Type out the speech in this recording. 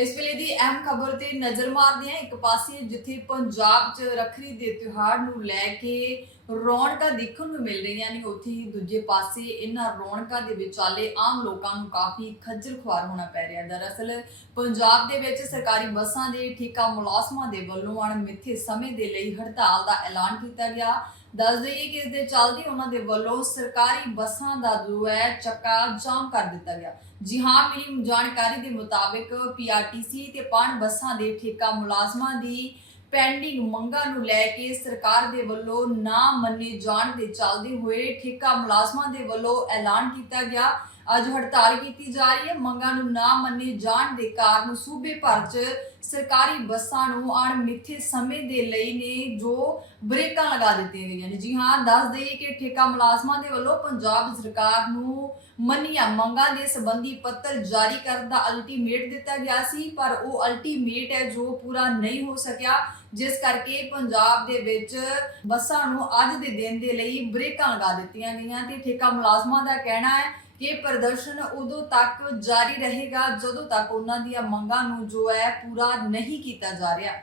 ਇਸ ਵੇਲੇ ਦੀ ਅਹਿਮ ਖਬਰ ਤੇ ਨਜ਼ਰ ਮਾਰਦੇ ਹਾਂ। ਇੱਕ ਪਾਸੇ ਜਿੱਥੇ ਪੰਜਾਬ 'ਚ ਰੱਖੜੀ ਦੇ ਤਿਉਹਾਰ ਨੂੰ ਲੈ ਕੇ ਰੌਣਕਾਂ ਦੇਖਣ ਨੂੰ ਮਿਲ ਰਹੀਆਂ ਨੇ, ਉੱਥੇ ਹੀ ਦੂਜੇ ਪਾਸੇ ਇਹਨਾਂ ਰੌਣਕਾਂ ਦੇ ਵਿਚਾਲੇ ਆਮ ਲੋਕਾਂ ਨੂੰ ਕਾਫੀ ਖੱਜਲ ਖੁਆਰ ਹੋਣਾ ਪੈ ਰਿਹਾ। ਦਰਅਸਲ ਪੰਜਾਬ ਦੇ ਵਿੱਚ ਸਰਕਾਰੀ ਬੱਸਾਂ ਦੇ ਠੇਕਾ ਮੁਲਾਜ਼ਮਾਂ ਦੇ ਵੱਲੋਂ ਅਣਮਿੱਥੇ ਸਮੇਂ ਦੇ ਲਈ ਹੜਤਾਲ ਦਾ ਐਲਾਨ ਕੀਤਾ ਗਿਆ। ਦੱਸ ਦਈਏ ਕਿ ਇਸ ਦੇ ਚੱਲਦੇ ਉਹਨਾਂ ਦੇ ਵੱਲੋਂ ਸਰਕਾਰੀ ਬੱਸਾਂ ਦਾ ਜੋ ਹੈ ਚੱਕਾ ਜਾਮ ਕਰ ਦਿੱਤਾ ਗਿਆ। ਜੀ ਹਾਂ, ਮਿਲੀ ਜਾਣਕਾਰੀ ਦੇ ਮੁਤਾਬਕ ਪੀਆਰਟੀਸੀ ਤੇ ਪਾਣ ਬੱਸਾਂ ਦੇ ਠੇਕਾ ਮੁਲਾਜ਼ਮਾਂ ਦੀ ਪੈਂਡਿੰਗ ਮੰਗਾਂ ਨੂੰ ਲੈ ਕੇ ਸਰਕਾਰ ਦੇ ਵੱਲੋਂ ਨਾ ਮੰਨੇ ਜਾਣ ਦੇ ਚੱਲਦੇ ਹੋਏ ਠੇਕਾ ਮੁਲਾਜ਼ਮਾਂ ਦੇ ਵੱਲੋਂ ਐਲਾਨ ਕੀਤਾ ਗਿਆ। ਅੱਜ ਹੜਤਾਲ ਕੀਤੀ ਜਾ ਰਹੀ ਹੈ। ਮੰਗਾਂ ਨੂੰ ਨਾ ਮੰਨੇ ਜਾਣ ਦੇ ਕਾਰਨ ਸੂਬੇ ਭਰ 'ਚ ਸਰਕਾਰੀ ਬੱਸਾਂ ਨੂੰ ਅਣਮਿੱਥੇ ਸਮੇਂ ਦੇ ਲਈ ਨੇ ਜੋ ਬ੍ਰੇਕਾਂ ਲਗਾ ਦਿੱਤੀਆਂ ਗਈਆਂ ਨੇ। ਜੀ ਹਾਂ, ਦੱਸ ਦਈਏ ਕਿ ਠੇਕਾ ਮੁਲਾਜ਼ਮਾਂ ਦੇ ਵੱਲੋਂ ਪੰਜਾਬ ਸਰਕਾਰ ਨੂੰ ਮੰਨੀਆਂ ਮੰਗਾਂ ਦੇ ਸੰਬੰਧੀ ਪੱਤਰ ਜਾਰੀ ਕਰਨ ਦਾ ਅਲਟੀਮੇਟ ਦਿੱਤਾ ਗਿਆ ਸੀ, ਪਰ ਉਹ ਅਲਟੀਮੇਟ ਹੈ ਜੋ ਪੂਰਾ ਨਹੀਂ ਹੋ ਸਕਿਆ। ਜਿਸ ਕਰਕੇ ਪੰਜਾਬ ਦੇ ਵਿੱਚ ਬੱਸਾਂ ਨੂੰ ਅੱਜ ਦੇ ਦਿਨ ਦੇ ਲਈ ਬ੍ਰੇਕਾਂ ਲਗਾ ਦਿੱਤੀਆਂ ਗਈਆਂ ਤੇ ਠੇਕਾ ਮੁਲਾਜ਼ਮਾਂ ਦਾ ਕਹਿਣਾ ਹੈ ਕਿ ਪ੍ਰਦਰਸ਼ਨ ਉਦੋਂ ਤੱਕ ਜਾਰੀ ਰਹੇਗਾ, ਜਦੋਂ ਤੱਕ ਉਹਨਾਂ ਦੀਆਂ ਮੰਗਾਂ ਨੂੰ ਜੋ ਹੈ ਪੂਰਾ ਨਹੀਂ ਕੀਤਾ ਜਾ ਰਿਹਾ।